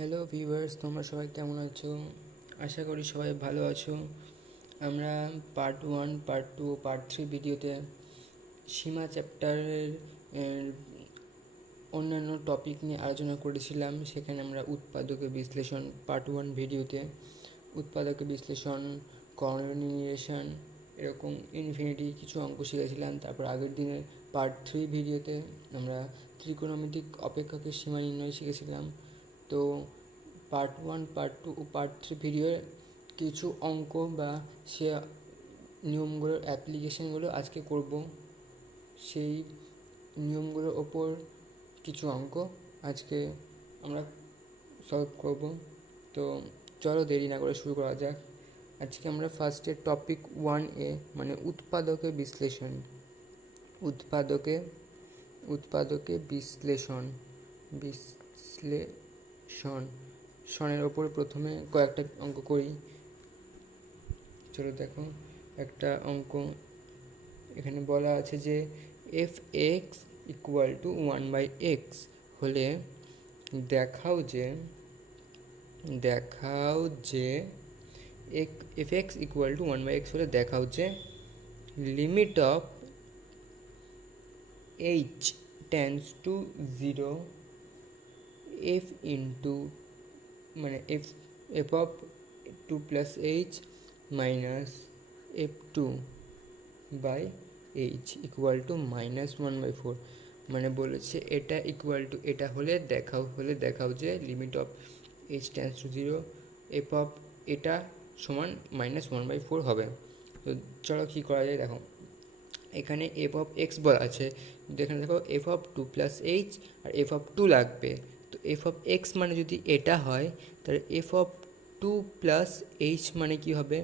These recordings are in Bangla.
হ্যালো ভিউয়ার্স, তোমরা সবাই কেমন আছো? আশা করি সবাই ভালো আছো। আমরা পার্ট 1, পার্ট 2 ও পার্ট 3 ভিডিওতে সীমা চ্যাপ্টারের অন্যান্য টপিক নিয়ে আলোচনা করেছিলাম। সেখানে আমরা উৎপাদকের বিশ্লেষণ পার্ট 1 ভিডিওতে উৎপাদকের বিশ্লেষণ, কোঅর্ডিনেশন, এরকম ইনফিনিটি কিছু অঙ্ক শিখেছিলাম। তারপর আগের দিনের পার্ট 3 ভিডিওতে আমরা ত্রিকোণমিতিক অপেক্ষকের সীমা নির্ণয় শিখেছিলাম। তো পার্ট 1, পার্ট 2 ও পার্ট 3 ভিডিওর কিছু অঙ্ক বা সে নিয়মগুলোর অ্যাপ্লিকেশনগুলো আজকে করব। সেই নিয়মগুলোর ওপর কিছু অঙ্ক আজকে আমরা সলভ করব। তো চলো দেরি না করে শুরু করা যাক। আজকে আমরা ফার্স্টে টপিক 1A মানে উৎপাদকের বিশ্লেষণ সনের ওপর প্রথমে কয়েকটা অঙ্ক করি। চলো দেখো, একটা অঙ্ক এখানে বলা আছে যে F x equal to 1/x হলে দেখাও যে F x equal to 1/x হলে দেখাও যে limit of h tends to 0 f into মানে f of 2 plus h minus f2 by h equal to -1/4। মানে বলেছে এটা ইকুয়াল টু এটা হলে দেখাও যে limit of H tends to 0 F of এটা সমান -1/4 হবে। তো চলো কী করা যায় দেখো, এখানে এফ অফ এক্স বলা আছে, এখানে দেখো এফ অফ 2 প্লাস এইচ আর এফ অফ 2 লাগবে। তো এফ অফ এক্স মানে যদি এটা হয় তাহলে এফ অফ 2 প্লাস এইচ মানে কি হবে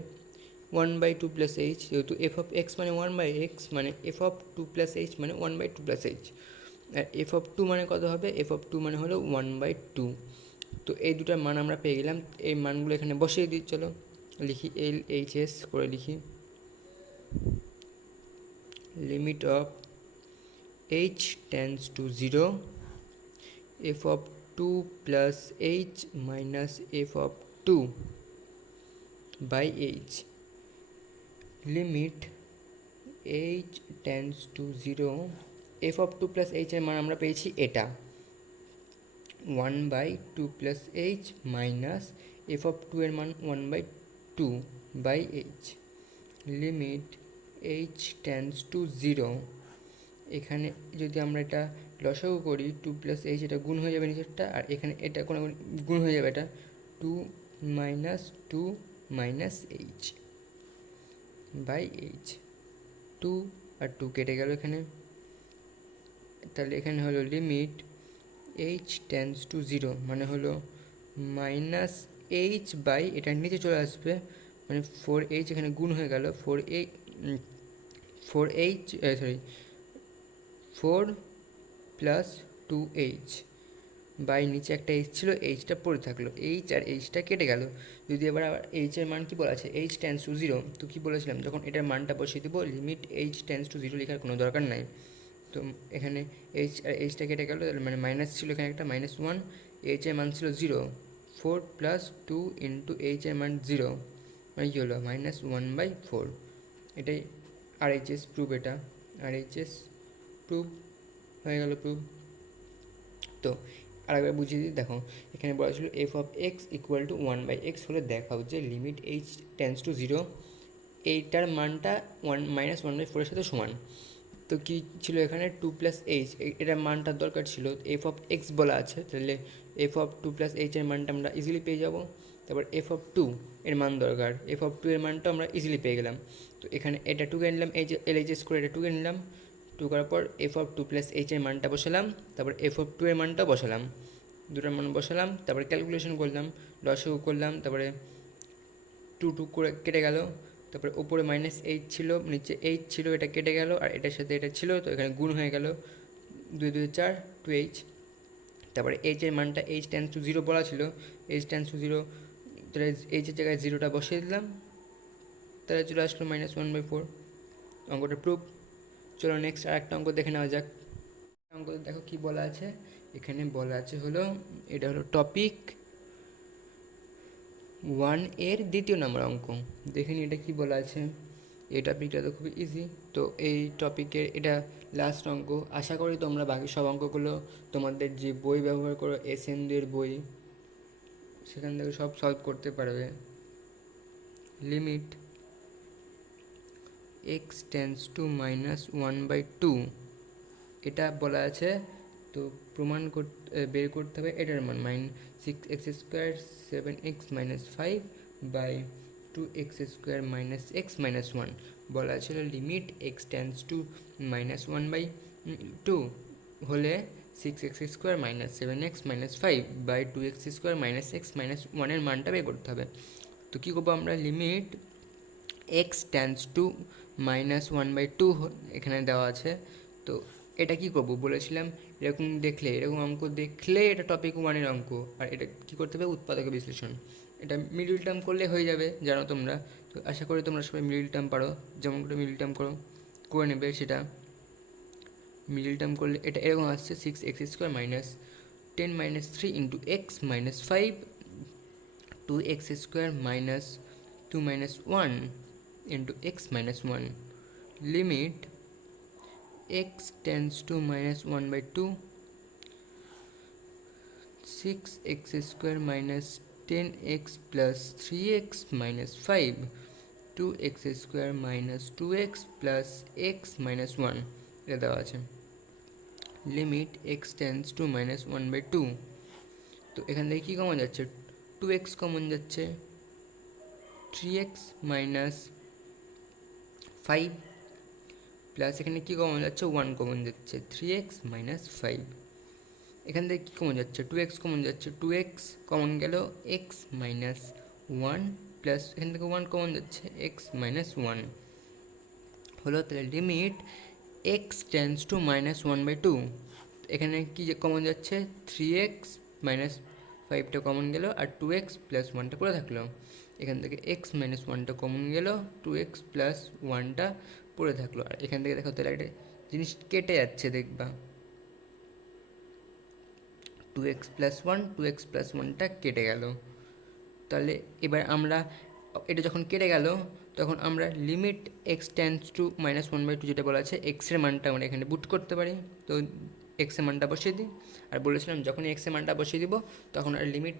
1/2 প্লাস এইচ, যেহেতু এফ অফ এক্স মানে 1/x মানে এফ অফ 2 প্লাস এইচ মানে 1/2 প্লাস এইচ। আর এফ অফ 2 মানে কত হবে, এফ অফ 2 মানে হলো 1/2। তো এই দুটার মান আমরা পেয়ে গেলাম। এই মানগুলো এখানে বসিয়ে দিই। চলো লিখি, LHS করে লিখি, limit of h tends to 0 f of 2 plus h minus f of 2 by h, limit h tends to 0 f of 2 plus h এর মান আমরা পেয়েছি এটা 1/2 plus h minus f of 2 এর মান 1/2 by h, limit h tends to 0। এখানে যদি আমরা এটা লসাগু করি 2 প্লাস এইচ, এটা গুণ হয়ে যাবে নিচেরটা, আর এখানে এটা কোনো গুণ হয়ে যাবে, এটা 2 মাইনাস এইচ বাই এইচ, 2 আর 2 কেটে গেল এখানে। তাহলে এখানে হলো লিমিট এইচ টেন্ডস টু 0 মানে হলো মাইনাস এইচ বাই এটা নিচে চলে আসবে, মানে 4h এখানে গুণ হয়ে গেল 4 প্লাস 2h বাই নিচে একটা এইচ ছিল, এইচটা পড়ে থাকলো, এইচ আর এইচটা কেটে গেল। যদি আবার এইচের মান কী বলা আছে, এইচ টেন্ডস টু 0, তো কী বলেছিলাম যখন এটার মানটা বসিয়ে দেবো লিমিট এইচ টেন্ডস টু 0 লেখার কোনো দরকার নাই। তো এখানে এইচ আর এইচটা কেটে গেল, মানে মাইনাস ছিল এখানে একটা -1, এইচের মান ছিল 0, 4 প্লাস 2 ইন্টু এইচের মান 0 মানে কী হলো -1/4। এটাই RHS প্রুফ, এটা RHS প্রুফ হয়ে গেল প্রুফ। তো আরেকবার বুঝিয়ে দিই, দেখো এখানে বলা ছিল F of x equal to 1/x হলে দেখাও যে লিমিট এইচ টেন্ডস টু 0 এইটার মানটা -1/4 এর সাথে সমান। তো কী ছিল এখানে 2 প্লাস এইচ, এটার মানটার দরকার ছিল, এফ অফ এক্স বলা আছে, তাহলে এফ অফ 2 প্লাস এইচের মানটা আমরা ইজিলি পেয়ে যাব। তারপর এফ অফ 2 এর মান দরকার, এফ অফ 2 এর মানটা আমরা ইজিলি পেয়ে গেলাম। তো এখানে এটা 2 কে নিলাম, এই যে LHS করে এটা 2 কে নিলাম, 2 করার পর এফ অফ 2 প্লাস এইচের মানটা বসালাম, তারপর এফ অফ 2 এর মানটা বসালাম, দুটার মান বসালাম, তারপরে ক্যালকুলেশন করলাম, লসাগু করলাম, তারপরে 2 করে কেটে গেল, তারপরে ওপরে -8 ছিল, নিচে 8 ছিল, এটা কেটে গেল, আর এটার সাথে এটা ছিল, তো এখানে গুণ হয়ে গেল, 2 2 4 2h। তারপরে এইচের মানটা এইচ টেন্ডস টু 0 বলা ছিল, এইচ টেন্ডস টু 0, তাহলে এইচের জায়গায় 0টা বসিয়ে দিলাম, তাহলে চলে আসলো -1/4। অঙ্কটা প্রুফ। চলো নেক্সট আর একটা অঙ্ক দেখে নেওয়া যাক। অঙ্ক দেখো কি বলা আছে, এখানে বলা আছে হলো, এটা হলো টপিক ওয়ান এর দ্বিতীয় নম্বর অঙ্ক দেখে নিই এটা কী বলা আছে। এই টপিকটা তো খুবই ইজি। তো এই টপিকের এটা লাস্ট অঙ্ক। আশা করি তোমরা বাকি সব অঙ্কগুলো তোমাদের যে বই ব্যবহার করো SN2 এর বই সেখান থেকে সব সলভ করতে পারবে। লিমিট এক্স টেন্স টু -1/2 এটা বলা আছে। তো প্রমাণ বের করতে হবে এটার মান 6x² 7x - 5 by 2x² - x - 1 বলা ছিল লিমিট এক্স টেন্স টু -1/2 হলে 6x² - 7x - 5 by 2x² - x - 1 এর মানটা বের করতে হবে। তো কী করবো আমরা, লিমিট এক্স টেন্স টু -1/2 এখানে দেওয়া আছে। তো এটা কি করব বলেছিলাম, এরকম অঙ্ক দেখলে এটা টপিক 1-এর অঙ্ক। আর এটা কি করতে হবে, উৎপাদক বিশ্লেষণ। এটা মিডল টার্ম করলে হয়ে যাবে, জানো তোমরা। তো আশা করি তোমরা সবাই মিডল টার্ম পারো। যেমন করে মিডল টার্ম করে নেবে সেটা। মিডল টার্ম করলে এটা এরকম আসছে 6x² - 10 - 3 × x - 5 2x² - 2 - 1 × x - 1 limit x tends two -1/2 6x² - 10x + 3x - 5 2x² - 2x + x - 1 এটা দেওয়া আছে। Limit x tends two -1/2। তো এখান থেকে কী কমন যাচ্ছে, 2x কমন যাচ্ছে, 3x - 5 প্লাস এখানে কী কমন যাচ্ছে, 1 কমন যাচ্ছে, 3x - 5। এখান থেকে কী কমন যাচ্ছে, 2x কমন যাচ্ছে, 2x কমন গেল, x - 1 প্লাস এখান থেকে 1 কমন যাচ্ছে, x - 1 হলো। তাহলে লিমিট x টেন্স টু -1/2। এখানে কি কমন যাচ্ছে, 3x - 5টা কমন গেল, আর 2x + 1টা পড়ে থাকলো। এখান থেকে x - 1টা কমন গেল, 2x + 1টা পড়ে থাকলো। আর এখান থেকে দেখো তাহলে একটা জিনিস কেটে যাচ্ছে, দেখবা 2x + 1 2x + 1টা কেটে গেল। তাহলে এবার আমরা এটা যখন কেটে গেল তখন আমরা লিমিট এক্স টেন্স টু -1/2 যেটা বলা আছে এক্সের মানটা আমরা এখানে পুট করতে পারি। তো এক্সের মানটা বসিয়ে দিই। আর বলেছিলাম যখন এক্সের মানটা বসিয়ে দিব তখন আর লিমিট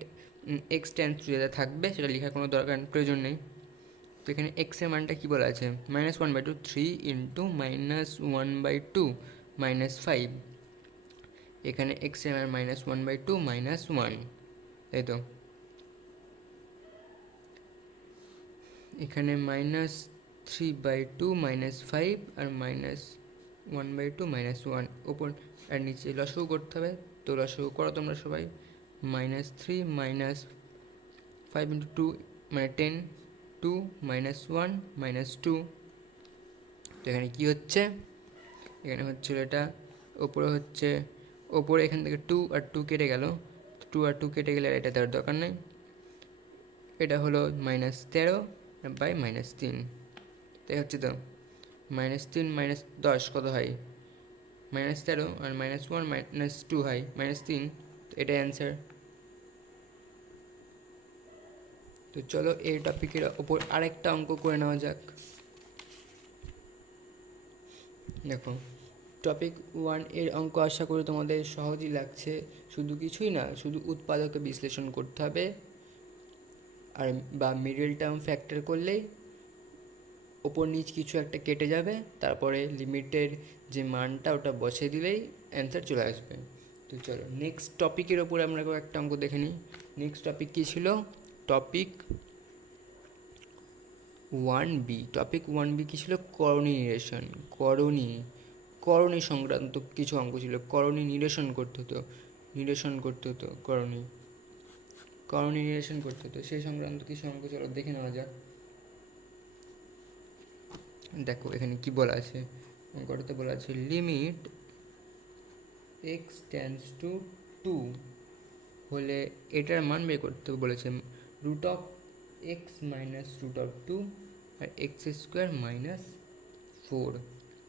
এক্স টেন্স টু যেটা থাকবে সেটা লেখার কোনো প্রয়োজন নেই। তো এখানে এক্সের মানটা কী বলা আছে, -1/2 3 × -1/2 -5। এখানে এক্সের মান -1/2 -1, তাই তো। এখানে -3/2 -5 আর -1/2 -1 ওপর আর নিচে লসাগু করতে হবে। তো লসাগু করো তোমরা সবাই। -3 -5 × 2 10 2 -1 -2। তো এখানে কী হচ্ছে, এখানে হচ্ছিল এটা ওপরে হচ্ছে, ওপরে এখান থেকে 2 আর 2 কেটে গেল, 2 আর 2 কেটে গেলে এটা দেওয়ার দরকার নেই। এটা হলো -13 বাই -3, তাই হচ্ছে। তো -3 - 10 কত হয়, -13 আর -1 - 2 হয় -3। তো এটাই অ্যান্সার। তো চলো এই টপিকের ওপর আরেকটা অঙ্ক করে নেওয়া যাক। দেখো টপিক 1 এর অঙ্ক আশা করি তোমাদের সহজই লাগছে। শুধু কিছুই না, শুধু উৎপাদকে বিশ্লেষণ করতে হবে আর বা মিডল টার্ম ফ্যাক্টর করলেই ওপর নিচ কিছু একটা কেটে যাবে, তারপরে লিমিটের যে মানটা ওটা বসিয়ে দিলেই অ্যান্সার চলে আসবে। তো চলো নেক্সট টপিকের ওপরে আমরা একটা অঙ্ক দেখে নিই। নেক্সট টপিক কী ছিল, টপিক 1b। টপিক 1b কী ছিল, করণী নিরসন। করণী সংক্রান্ত কিছু অঙ্ক ছিল। করণী নিরসন করতে হতো করণী নিরসন করতে হতো সেই সংক্রান্ত কিছু অঙ্ক চলো দেখে নেওয়া যাক। দেখো এখানে কি বলা আছে, অঙ্কটাতে বলা আছে লিমিট এক্স টেন্স টু 2 হলে এটার মান বের করতে বলেছে √(x - √2) আর x² - 4।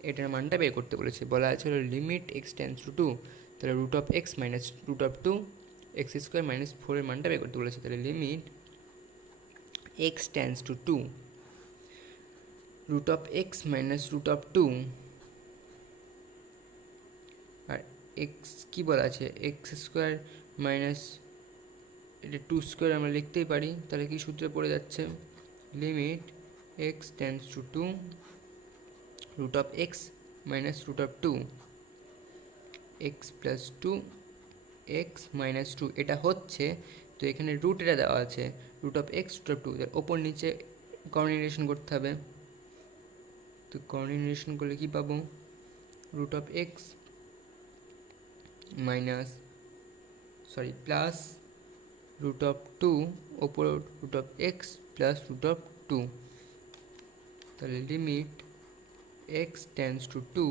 এটার মানটা বের করতে বলেছে। বলা আছে লিমিট এক্স টেন্স টু 2, তাহলে √(x - √2) x² - 4 এর মানটা বের করতে বলেছে। তাহলে limit x tends to 2, root of x minus root of 2, আর এক্স কী বলা আছে, এক্স স্কোয়ার মাইনাস এটা 2 স্কোয়ার আমরা লিখতেই পারি, তাহলে কি সূত্রে পড়ে যাচ্ছে, limit x tends to 2 root of x minus root of 2 X plus 2 X minus 2, এটা হচ্ছে, তো এখানে রুট এটা দেওয়া আছে, root of X root of 2, ওপর নিচে কোঅর্ডিনেশন করতে হবে, তো কোঅর্ডিনেশন করলে কী পাবো, root of x minus plus root of 2 ওপর root of X plus root of 2, তাহলে লিমিট এক্স টেন্স টু 2,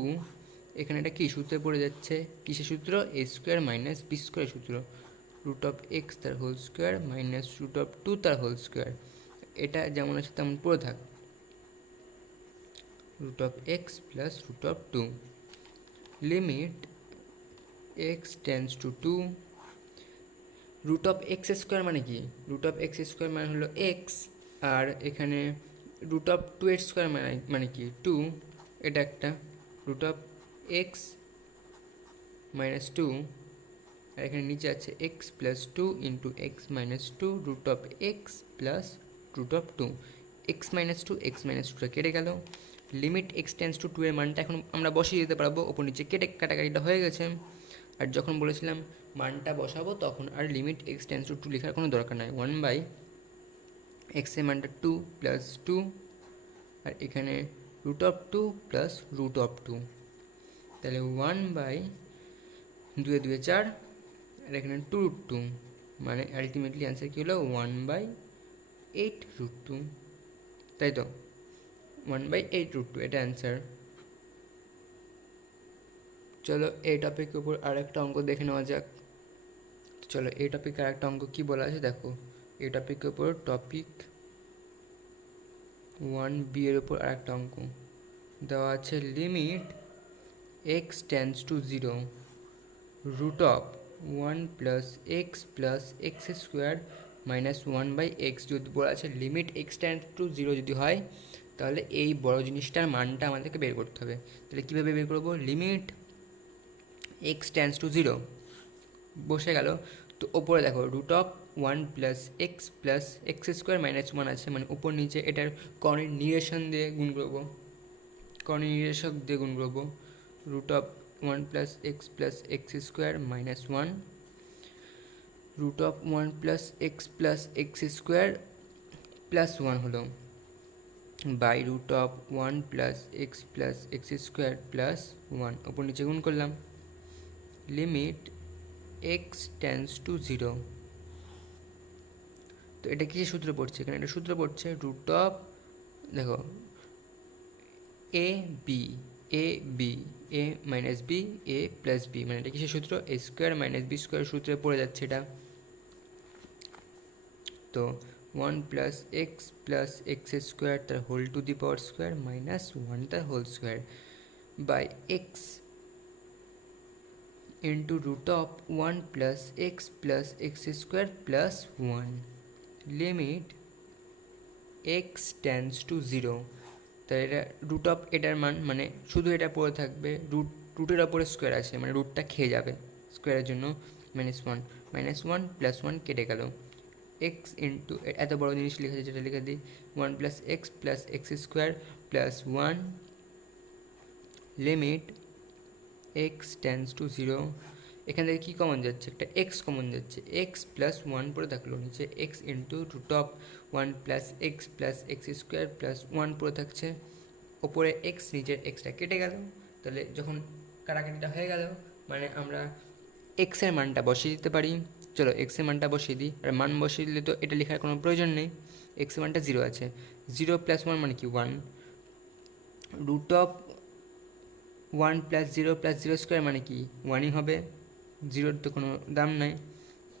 এখানে এটা কী সূত্রে পড়ে যাচ্ছে, কিসের সূত্র, A square minus B square সূত্র, রুট অফ এক্স তার whole square minus root of 2 তার হোল স্কোয়ার, এটা যেমন আছে তেমন পড়ে থাক, root of X plus root of 2, limit x tends to 2, root of X square মানে কি, রুট অফ এক্স স্কোয়ার মানে হলো এক্স, আর এখানে রুট অফ 2 এর স্কোয়ার মানে কি 2, এটা একটা রুট অফ এক্স মাইনাস 2, আর এখানে নিচে আছে X plus 2 into X minus 2 root of X plus root of 2, X minus 2 X minus 2টা কেটে গেল, লিমিট এক্স টেন্স টু 2 এর মানটা এখন আমরা বসিয়ে দিতে পারবো, ওপর নিচে কাটাকাটিটা হয়ে গেছে, আর যখন বলেছিলাম মানটা বসাবো তখন আর লিমিট এক্স টেন্স টু 2 লেখার কোনো দরকার নাই, 1 বাই এক্সের মানটা 2 প্লাস 2, আর এখানে root of 2 plus root of 2, তাহলে 1 বাই 2 2 4, আর এখানে 2 রুট 2, মানে আলটিমেটলি অ্যান্সার কী হলো 1 বাই 8 রুট 2, তাই তো 1 বাই 8 রুট 2 এটা অ্যান্সার। চলো এই টপিকের উপর আরেকটা অঙ্ক দেখে নেওয়া যাক। চলো এই টপিকে আরেকটা অঙ্ক কী বলা আছে দেখো, এই টপিকের উপর টপিক 1b এর উপর আরেকটা অঙ্ক দেওয়া আছে, limit x tends to 0 root of 1 plus X square minus 1 by X, যদি বলা আছে লিমিট এক্স টেন্স টু 0 যদি হয় তাহলে এই বড় জিনিসটার মানটা আমাদেরকে বের করতে হবে, তাহলে কীভাবে বের করবো, লিমিট এক্স টেন্স টু 0 বসে গেল, তো ওপরে দেখো root of 1 plus X square minus 1 আছে, মানে উপর নিচে এটার কর্ণের নিরেশন দিয়ে গুণ করবো, কর্ণের নিরেশক দিয়ে গুণ করবো, root of 1 plus X square minus 1, root of 1 plus X square plus 1 হলো, by root of 1 plus X square plus 1, ওপর নিচে গুণ করলাম, লিমিট এক্স টেন্স টু 0, তো এটা কিসের সূত্র পড়ছে, এখানে একটা সূত্র পড়ছে রুট অফ, দেখো A B A minus B A plus B, মানে এটা কিসের সূত্র, A square minus B square সূত্রে পড়ে যাচ্ছে এটা, তো 1 প্লাস এক্স স্কোয়ার তার whole to the power square minus 1 তার whole square by X into root of 1 plus X square plus 1, limit x tends to 0, তাই এটা রুট অফ এটার মান মানে শুধু এটা পড়ে থাকবে, রুটের ওপরে স্কোয়ার আছে মানে রুটটা খেয়ে যাবে স্কোয়ারের জন্য, মাইনাস ওয়ান প্লাস 1 কেটে গেল, এক্স ইন্টু এত বড় জিনিস লিখেছে যেটা লিখে দিই 1 plus X square plus 1, limit x tends to 0, এখান থেকে কী কমন যাচ্ছে, একটা এক্স কমন যাচ্ছে, এক্স প্লাস 1 পড়ে থাকলো নিচে, X into root of 1 plus X square plus 1 পড়ে থাকছে, ওপরে এক্স নিচের এক্সটা কেটে গেল, তাহলে যখন কাটাকাটিটা হয়ে গেল মানে আমরা এক্সের মানটা বসিয়ে দিতে পারি, চলো এক্সের মানটা বসিয়ে দিই, আর মান বসিয়ে দিলে তো এটা লেখার কোনো প্রয়োজন নেই, এক্সের মানটা 0 আছে, 0 প্লাস 1 মানে কি 1, রুট অফ 1 প্লাস 0 স্কোয়ার মানে কি 1ই হবে, 0-র তো কোনো দাম নাই,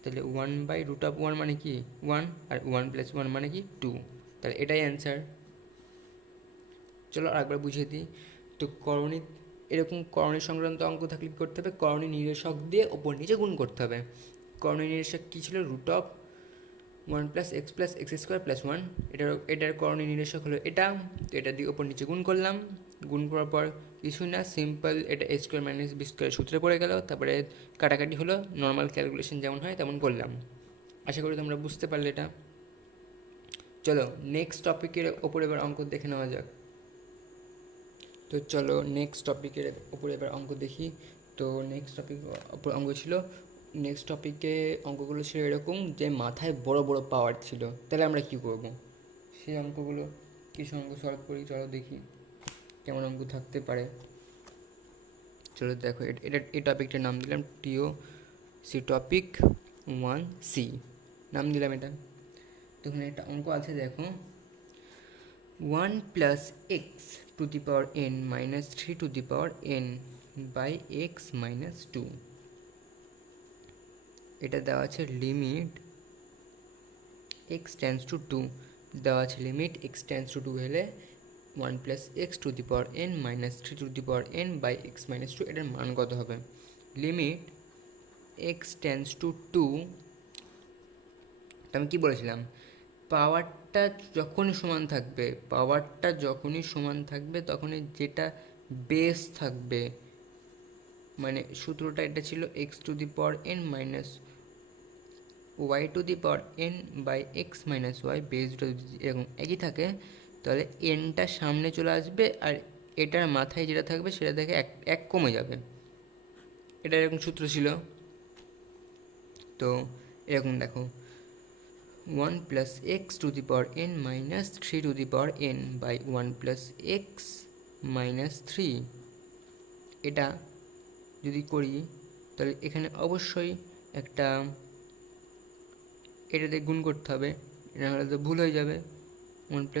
তাহলে 1 বাই রুট অফ 1 মানে কি 1, আর 1 প্লাস 1 মানে কি 2, তাহলে এটাই অ্যান্সার। চলো আরেকবার বুঝিয়ে দিই, তো করণী এরকম করণী সংক্রান্ত অঙ্ক থাকলে কী করতে হবে, করণী নির্দেশক দিয়ে ওপর নিচে গুণ করতে হবে, করণী নির্দেশক কী ছিল, রুট অফ 1 + x + x² + 1, এটার করণীয় নির্দেশক হলো এটা। তো এটা দিয়ে ওপর নিচে গুণ করলাম, গুণ করার পর কিছুই না, সিম্পল এটা a² - b² সূত্রে পড়ে গেল। তারপরে কাটাকাটি হলো, নর্মাল ক্যালকুলেশন যেমন হয় তেমন করলাম। আশা করি তোমরা বুঝতে পারলে এটা। চলো নেক্সট টপিকের ওপর এবার অঙ্ক দেখে নেওয়া যাক। তো চলো নেক্সট টপিকের ওপরে এবার অঙ্ক দেখি। তো নেক্সট টপিক ওপর অঙ্ক ছিল, নেক্সট টপিকে অঙ্কগুলো ছিল এরকম যে মাথায় বড় বড় পাওয়ার ছিল, তাহলে আমরা কি করব? সেই অঙ্কগুলো কিছু অঙ্ক সলভ করি, চলো দেখি কেমন অঙ্ক থাকতে পারে। চলো দেখো, এটা এই টপিকটার নাম দিলাম TOC টপিক 1C নাম দিলাম এটা। তো এখানে একটা অঙ্ক আছে দেখো, 1 + x⁴n - 3⁴n by x - 2, এটা দেওয়া আছে লিমিট x টেন্ডস টু 2, দেওয়া আছে লিমিট x টেন্ডস টু 2 হলে 1 + x⁴n - 3⁴n by x - 2 এটার মান কত হবে? লিমিট x টেন্ডস টু 2, আমি কি বলেছিলাম, পাওয়ারটা যখনই সমান থাকবে তখনই যেটা বেস থাকবে, মানে সূত্রটা এটা ছিল x⁴n - y⁴n by x - y, base দুটো যদি এরকম একই থাকে তাহলে এনটা সামনে চলে আসবে আর এটার মাথায় যেটা থাকবে সেটা থেকে এক কমে যাবে। এটা এরকম সূত্র ছিল। তো এরকম দেখো, 1 + x⁴n - 3⁴n by 1 + x - 3, এটা যদি করি তাহলে এখানে অবশ্যই একটা এটাতে গুণ করতে হবে, এটা হলে তো ভুল হয়ে যাবে। 1 +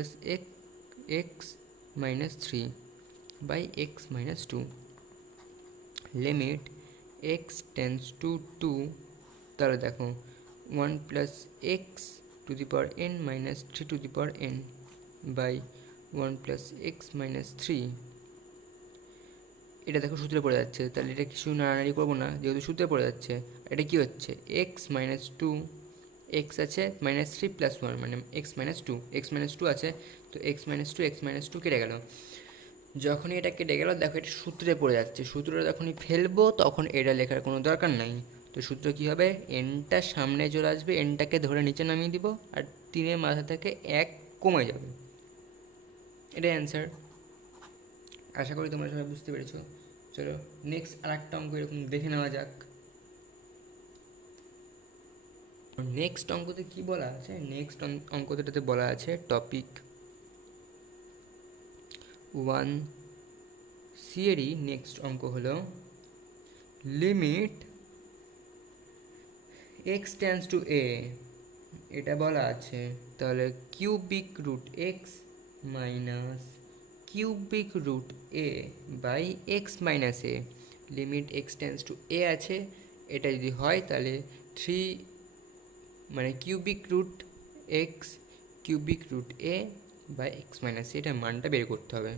x - 3 by x - 2, limit x tends two 2, তাহলে দেখো 1 + x⁴n - 3⁴n by 1 + x - 3, এটা দেখো সূত্রে পড়ে যাচ্ছে, তাহলে এটা কিছু নাড়ানাড়ি করবো না, যেহেতু সূত্রে পড়ে যাচ্ছে। এটা কি হচ্ছে, x - 2, x আছে -3 + 1 মানে x - 2, x - 2 আছে, তো x - 2 কেটে গেল। যখনই এটা কেটে গেল দেখো এটা সূত্রে পড়ে যাচ্ছে, সূত্রটা যখনই ফেলবো তখন এটা লেখার কোনো দরকার নাই। তো সূত্র কী হবে, এনটা সামনে চলে আসবে, এনটাকে ধরে নিচে নামিয়ে দিব আর 3-এর মাথা থেকে 1 কমে যাবে, এটাই অ্যান্সার। আশা করি তোমরা সবাই বুঝতে পেরেছো। চলো নেক্সট আর একটা অঙ্ক এরকম দেখে নেওয়া যাক। নেক্সট অঙ্কতে কি বলা আছে, নেক্সট অঙ্কটাতে বলা আছে টপিক 1C এরই নেক্সট অঙ্ক হলো limit x tends to a, এটা বলা আছে। তাহলে cubic root x minus cubic root a by x minus a, limit x tends to a আছে, এটা যদি হয় তাহলে 3 মানে cubic root x cubic root a by x minus a, এটার মানটা বের করতে হবে।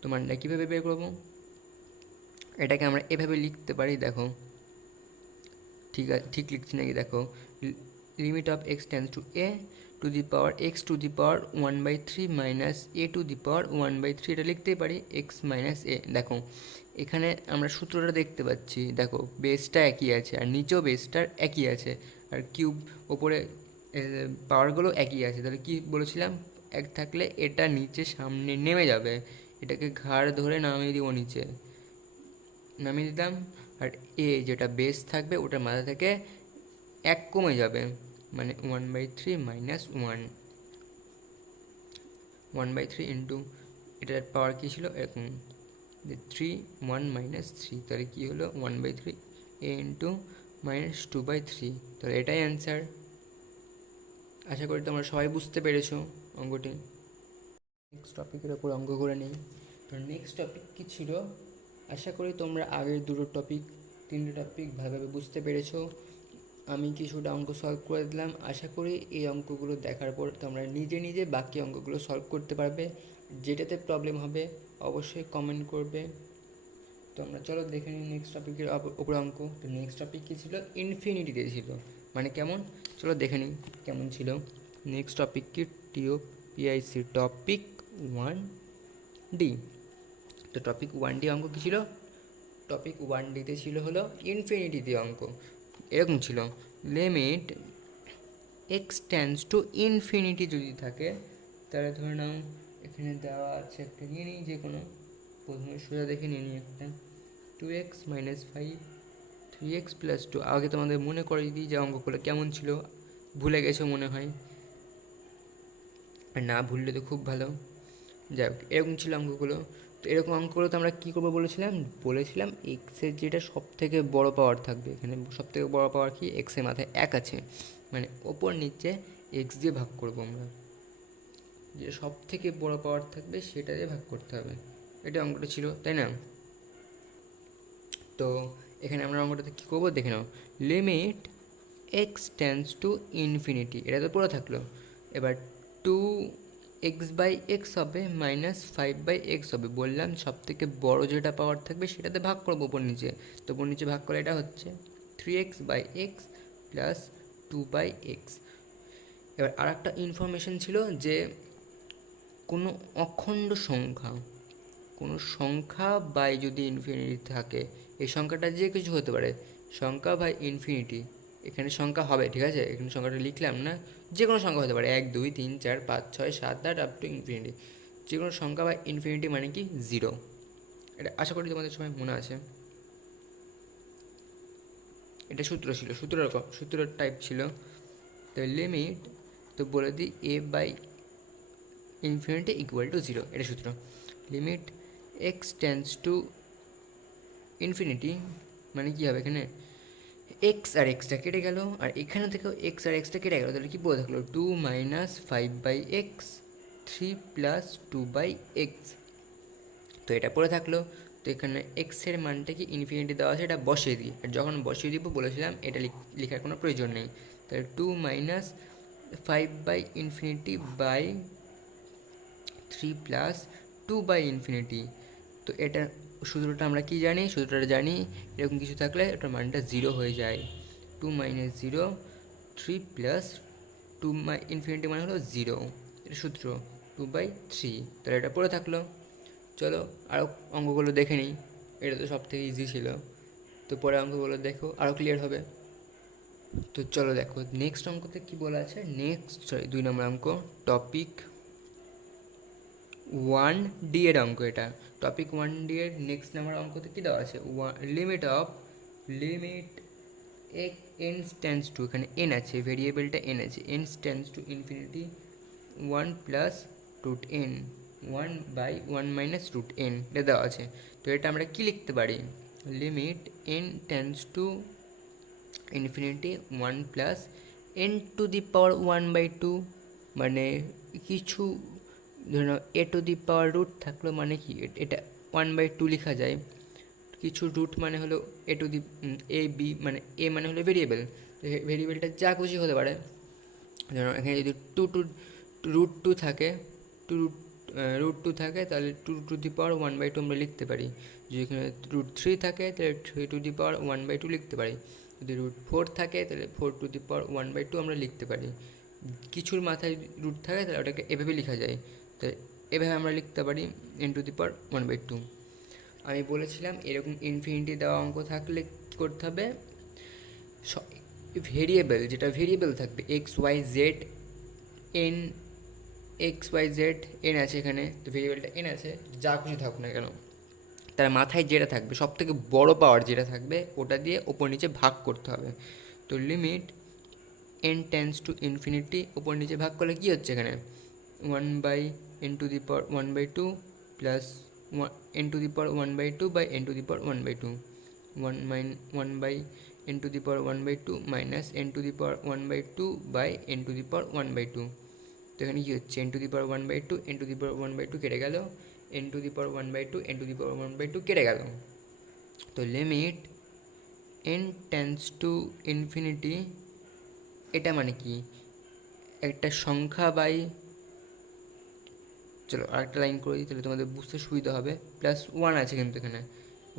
তো মানটা কীভাবে বের করবো, এটাকে আমরা এভাবে লিখতে পারি, দেখো ঠিক লিখছি নাকি, দেখো limit of x tends to A two the power x⁴ 1/3 minus a⁴ 1/3, এটা লিখতেই পারি x মাইনাস এ। দেখো এখানে আমরা সূত্রটা দেখতে পাচ্ছি, দেখো বেসটা একই আছে আর নিচেও বেসটার একই আছে আর কিউব ওপরে পাওয়ারগুলো একই আছে, তাহলে কি বলেছিলাম, এক থাকলে এটা নিচে সামনে নেমে যাবে, এটাকে ঘাড় ধরে নামিয়ে দিব, নিচে নামিয়ে দিলাম আর এ যেটা বেস থাকবে ওটার মাথা থেকে 1 কমে যাবে, মানে 1/3 মাইনাস 1/3 ইন্টু এটার পাওয়ার কী ছিল এরকম 3 1 মাইনাস 3, তাহলে কী হলো 1/3 a ইন্টু -2/3, তাহলে এটাই অ্যান্সার। আশা করি তোমরা সবাই বুঝতে পেরেছো অঙ্কটি। নেক্সট টপিকের ওপর অঙ্ক করে নিই। তো নেক্সট টপিক কী ছিল, আশা করি তোমরা আগের 3টে টপিক ভালোভাবে বুঝতে পেরেছো। আমি কিছুটা অঙ্ক সলভ করে দিলাম, আশা করি এই অঙ্কগুলো দেখার পর তোমরা নিজে নিজে বাকি অঙ্কগুলো সলভ করতে পারবে। যেটাতে প্রবলেম হবে অবশ্যই কমেন্ট করবে। তো আমরা চলো দেখে নিই নেক্সট টপিকের ওপর অঙ্ক। তো নেক্সট টপিক কী ছিল, ইনফিনিটি দিয়েছিল। মানে কেমন, চলো দেখে নিই কেমন ছিল। নেক্সট টপিক কি, টিওপিআইসি টপিক 1D। তো টপিক 1D অঙ্ক কী ছিল, টপিক 1Dতে ছিল হলো ইনফিনিটি দিয়ে অঙ্ক। এরকম ছিল, limit x tends to infinity যদি থাকে, তাহলে ধরে নাও এখানে দেওয়া আছে একটা, নিয়ে নিই যে কোনো, প্রথমে সোজা দেখে নিয়ে নিই একটা, 2x - 5 3x + 2। আগে তোমাদের মনে করে দিই যে অঙ্কগুলো কেমন ছিল, ভুলে গেছো মনে হয়, আর না ভুললে তো খুব ভালো। যাই হোক, এরকম ছিল অঙ্কগুলো। তো এরকম অঙ্কগুলো তো আমরা কী করবো বলেছিলাম এক্সের যেটা সব থেকে বড়ো পাওয়ার থাকবে, এখানে সব থেকে বড়ো পাওয়ার কি, এক্সের মাথায় 1 আছে, মানে ওপর নিচে এক্স দিয়ে ভাগ করবো আমরা, যে সব থেকে বড়ো পাওয়ার থাকবে সেটা দিয়ে ভাগ করতে হবে। এটা অঙ্কটা ছিল, তাই না? তো এখানে আমরা অঙ্কটাতে কী করবো দেখে নাও, limit x tends to infinity, এটা তো পুরো থাকলো। এবার 2x/x হবে -5/x হবে, বললাম সব থেকে বড়ো যেটা পাওয়ার থাকবে সেটাতে ভাগ করবো উপর নিচে। তো উপর নিচে ভাগ করে এটা হচ্ছে 3x/x + 2/x। এবার আর একটা ইনফরমেশন ছিল যে কোনো অখণ্ড সংখ্যা বাই যদি ইনফিনিটি থাকে, এই সংখ্যাটা যে কিছু হতে পারে, সংখ্যা বাই ইনফিনিটি, এখানে সংখ্যা হবে, ঠিক আছে, এখানে সংখ্যাটা লিখলাম না, যে কোনো সংখ্যা হতে পারে 1 2 3 4 5 6 7 8 আপ টু ইনফিনিটি, যে কোনো সংখ্যা বাই ইনফিনিটি মানে কি 0। এটা আশা করি তোমাদের সবাই মনে আছে। এটা সূত্র ছিল, সূত্র টাইপ ছিল। তো লিমিট, তো বলে দিই a/ইনফিনিটি = 0, এটা সূত্র। Limit x tends to infinity মানে কী হবে, এখানে এক্স আর এক্সটা কেটে গেল, আর এখানে থেকেও এক্স আর এক্সটা কেটে গেল, তাহলে কী বলে থাকলো, 2 - 5/x 3 + 2/x। তো এটা পড়ে থাকলো। তো এখানে এক্সের মানটা কি ইনফিনিটি দেওয়া আছে, এটা বসিয়ে দিই, আর যখন বসিয়ে দিব বলেছিলাম এটা লেখার কোনো প্রয়োজন নেই। তাহলে 2 - 5/3 + 2/। তো এটা সূত্রটা আমরা কি জানি, সূত্রটা জানি এরকম কিছু থাকলে ওটার মানটা 0 হয়ে যায়। 2 - 0 3 + 2/∞ মানে হলো 0, এটা সূত্র 2/3। তাহলে এটা পড়ে থাকলো। চলো আরও অঙ্কগুলো দেখে নিই, এটা তো সব থেকে ইজি ছিল। তো পরে অঙ্কগুলো দেখো, আরও ক্লিয়ার হবে। তো চলো দেখো নেক্সট অঙ্কতে কী বলা আছে, 2 নম্বর অঙ্ক, টপিক 1D এর অঙ্ক। এটা টপিক 1D এর নেক্সট নাম্বার অঙ্কতে কী দেওয়া আছে, লিমিট n টেন্স টু, এখানে n আছে, ভেরিয়েবলটা n আছে, n tense to infinity 1 + √n 1/1 - √n, এটা দেওয়া আছে। তো এটা আমরা কি লিখতে পারি, limit n tense to infinity 1 + n⁻1/2, মানে কিছু ধরে নাও a⁻√, থাকলো মানে কি, এটা 1/2 লেখা যায়, কিছু রুট মানে হলো a b, মানে a মানে হলো ভেরিয়েবল, ভেরিয়েবলটা যা খুশি হতে পারে। ধরো এখানে যদি √2 থাকে, √2 থাকে তাহলে 2⁻1/2 আমরা লিখতে পারি। যদি এখানে √3 থাকে তাহলে 3⁻1/2 লিখতে পারি। যদি √4 থাকে তাহলে 4⁻1/2 আমরা লিখতে পারি। কিছুর মাথায় রুট থাকে তাহলে ওটাকে এভাবে লেখা যায়, তো এভাবে আমরা লিখতে পারি n⁻1/2। আমি বলেছিলাম এরকম ইনফিনিটি দেওয়া অঙ্ক থাকলে করতে হবে, ভেরিয়েবল যেটা ভেরিয়েবল থাকবে x y z n আছে এখানে, তো ভেরিয়েবলটা n আছে, যা খুশি থাকুক না কেন, তার মাথায় যেটা থাকবে সব থেকে বড় পাওয়ার যেটা থাকবে ওটা দিয়ে ওপর নিচে ভাগ করতে হবে। তো limit n tense to infinity, ওপর নিচে ভাগ করলে কী হচ্ছে, এখানে 1/n⁻1/2 plus n⁻1/2 by n⁻1/2, 1/n⁻1/2 minus n⁻1/2 by n⁻1/2। তো এখানে কী হচ্ছে, n⁻1/2 n⁻1/2 কেটে গেল, n⁻1/2 n⁻1/2 কেটে গেল। তো limit n tense to infinity, এটা মানে কি, একটা সংখ্যা বাই, চলো আরেকটা লাইন করে দিই তাহলে তোমাদের বুঝতে সুবিধা হবে, +1 আছে কিন্তু এখানে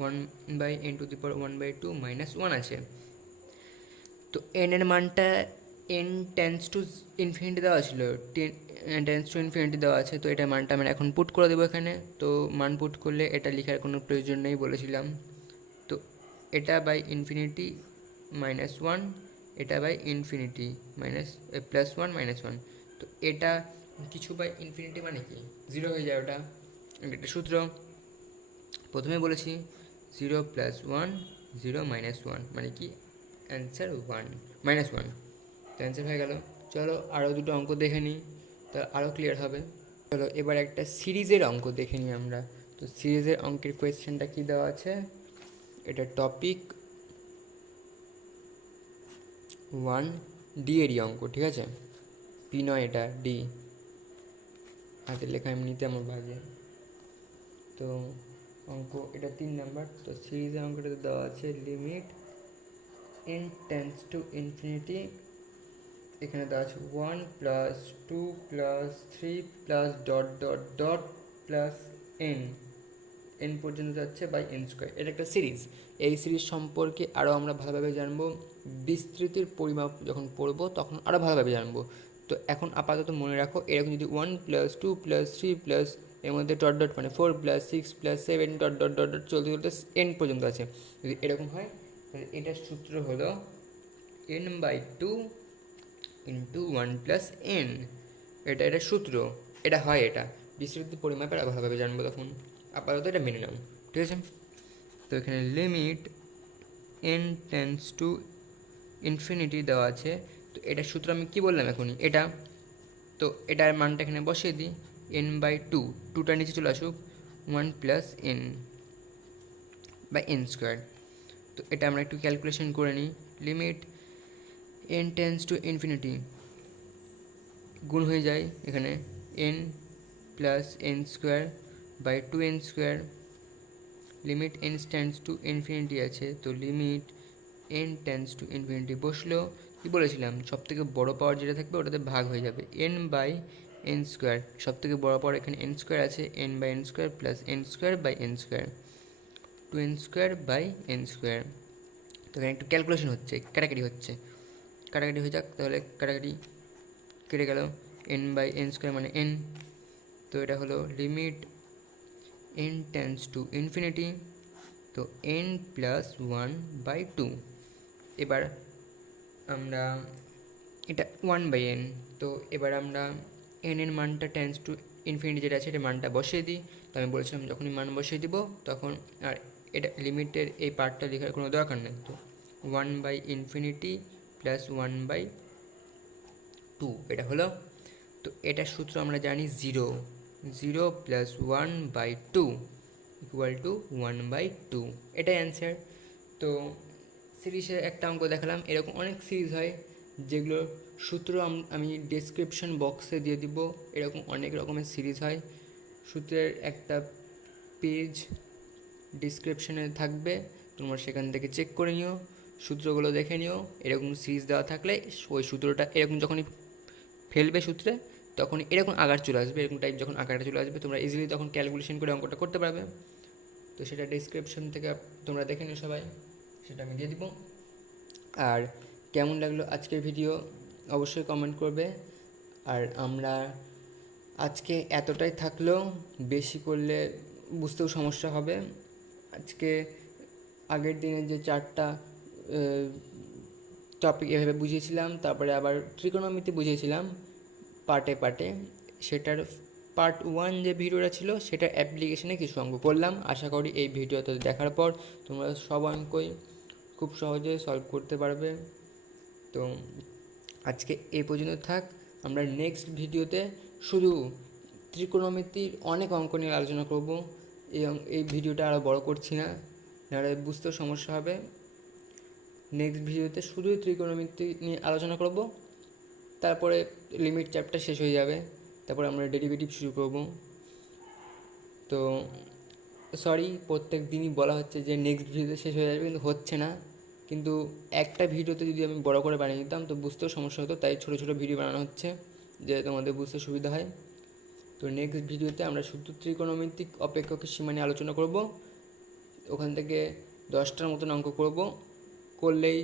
1/n⁻1/2 - 1 আছে। তো এন এর মানটা এন টেন্স টু ইনফিনিটি দেওয়া ছিল, টেন্স টু ইনফিনিটি দেওয়া আছে। তো এটা মানটা আমরা এখন পুট করে দেবো এখানে। তো মান পুট করলে এটা লেখার কোনো প্রয়োজন নেই বলেছিলাম। তো এটা বাই ইনফিনিটি -1, এটা বাই ইনফিনিটি +1 -1। তো এটা কিছু বাই ইনফিনিটি মানে কি 0 হয়ে যায় ওটা। একটা সূত্র প্রথমে বলেছি 0 + 1 0 -1 মানে কি অ্যান্সার 1 -1। তো অ্যান্সার হয়ে গেল। চলো আরও দুটো অঙ্ক দেখে নিই, তা আরও ক্লিয়ার হবে। চলো এবার একটা সিরিজের অঙ্ক দেখে নিই আমরা। তো সিরিজের অঙ্কের কোয়েশ্চেনটা কী দেওয়া আছে, এটা টপিক 1 ডি এরই অঙ্ক, ঠিক আছে? পি নয়, এটা ডি, হাতের লেখা এমনিতে আমার ভাগে। তো অঙ্ক এটা 3 নাম্বার। তো সিরিজের অঙ্কটাতে দেওয়া আছে limit n tense to infinity, এখানে দেওয়া আছে 1 + 2 + 3 +... n পর্যন্ত যাচ্ছে বাই n²। এটা একটা সিরিজ। এই সিরিজ সম্পর্কে আরও আমরা ভালোভাবে জানবো, বিস্তৃতির পরিমাপ যখন পড়ব তখন আরও ভালোভাবে জানবো। তো এখন আপাতত মনে রাখো, এরকম যদি 1 + 2 + 3 এর মধ্যে ডট মানে 4 + 6 + 7 চলতে চলতে n পর্যন্ত আছে, যদি এরকম হয় তাহলে এটার সূত্র হলো n/2 × 1 + n। এটা সূত্র, এটা হয়, এটা বিস্তৃত পরিমাপের ভালোভাবে জানবো তখন। আপাতত এটা মেনে নাও, ঠিক আছে? তো এখানে limit n tense to infinity দেওয়া আছে। তো এটার সূত্র আমি কী বললাম এখনই, এটা। তো এটার মানটা এখানে বসিয়ে দিই, n/2, 2টা নিচে চলে আসুক, 1 + n/n²। তো এটা আমরা একটু ক্যালকুলেশন করে নিই। Limit n tense to infinity গুণ হয়ে যায় এখানে n + n²/2n²। Limit n tense to infinity আছে, তো limit n tense to infinity বসলো। কী বলেছিলাম, সবথেকে বড় পাওয়ার যেটা থাকবে ওটাতে ভাগ হয়ে যাবে, n/n²। সবথেকে বড় পাওয়ার এখানে n² আছে, n/n² + n²/n², 2n²/n²। তো এখানে একটু ক্যালকুলেশন হচ্ছে, কাটাকাটি হচ্ছে, কাটাকাটি হয়ে যাক তাহলে। কাটাকাটি কেটে গেল, n/n² মানে n। তো এটা হলো limit n tense to infinity, তো n + 1/2। এবার আমরা এটা 1/n। তো এবার আমরা n এর মানটা টেন্স টু ইনফিনিটি যেটা আছে এটা মানটা বসিয়ে দিই। তো আমি বলেছিলাম যখনই মান বসিয়ে দিব তখন আর এটা লিমিটের এই পার্টটা লেখার কোনো দরকার নেই। তো 1/∞ + 1/2 এটা হলো। তো এটার সূত্র আমরা জানি 0 + 1/2 = 1/2, এটাই অ্যান্সার। তো সিরিজের একটা অঙ্ক দেখালাম, এরকম অনেক সিরিজ হয় যেগুলোর সূত্র আমি ডেসক্রিপশন বক্সে দিয়ে দিব। এরকম অনেক রকমের সিরিজ হয়, সূত্রের একটা পেজ ডিসক্রিপশনে থাকবে, তোমরা সেখান থেকে চেক করে নিও, সূত্রগুলো দেখে নিও। এরকম সিরিজ দেওয়া থাকলে ওই সূত্রটা এরকম যখনই ফেলবে সূত্রে তখনই এরকম আকার চলে আসবে, এরকম টাইপ যখন আকারটা চলে আসবে তোমরা ইজিলি তখন ক্যালকুলেশন করে অঙ্কটা করতে পারবে। তো সেটা ডিসক্রিপশন থেকে তোমরা দেখে নিও সবাই, সেটা আমি দিয়ে দিব। আর কেমন লাগলো আজকের ভিডিও অবশ্যই কমেন্ট করবে। আর আমরা আজকে এতটাই থাকলেও, বেশি করলে বুঝতেও সমস্যা হবে। আজকে আগের দিনে যে 4টা টপিক এভাবে বুঝিয়েছিলাম, তারপরে আবার ত্রিকোণমিতি বুঝিয়েছিলাম পার্টে পার্টে, সেটার পার্ট 1 যে ভিডিওটা ছিল সেটার অ্যাপ্লিকেশনে কিছু অঙ্ক করলাম। আশা করি এই ভিডিওটা দেখার পর তোমরা সব অঙ্কই খুব সহজে সলভ করতে পারবে। তো আজকে এই পর্যন্ত থাক, আমরা নেক্সট ভিডিওতে শুধু ত্রিকোণমিতির অনেক অঙ্ক নিয়ে আলোচনা করব। এই ভিডিওটা আরও বড় করছি না, নাহলে বুঝতেও সমস্যা হবে। নেক্সট ভিডিওতে শুধুই ত্রিকোণমিতি নিয়ে আলোচনা করব, তারপরে লিমিট চ্যাপ্টার শেষ হয়ে যাবে, তারপরে আমরা ডেরিভেটিভ শুরু করব। তো সরি, প্রত্যেক দিনই বলা হচ্ছে যে নেক্সট ভিডিওতে শেষ হয়ে যাবে, কিন্তু হচ্ছে না। কিন্তু একটা ভিডিওতে যদি আমি বড় করে বানিয়ে দিতাম তো বুঝতেও সমস্যা হতো, তাই ছোটো ছোটো ভিডিও বানানো হচ্ছে যে তোমাদের বুঝতে সুবিধা হয়। তো নেক্সট ভিডিওতে আমরা শুধু ত্রিকোণমিতিক অপেক্ষকের সীমা নিয়ে আলোচনা করব। ওখান থেকে 10টার মতন অঙ্ক করলেই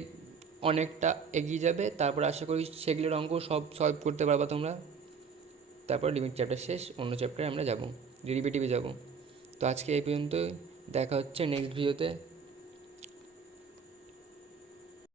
অনেকটা এগিয়ে যাবে, তারপর আশা করি সেগুলোর অঙ্ক সব সলভ করতে পারবা তোমরা। তারপর লিমিট চ্যাপ্টার শেষ, অন্য চ্যাপ্টারে আমরা যাব, ডেরিভেটিভে যাব। তো আজকে এই পর্যন্তই, দেখা হচ্ছে নেক্সট ভিডিওতে।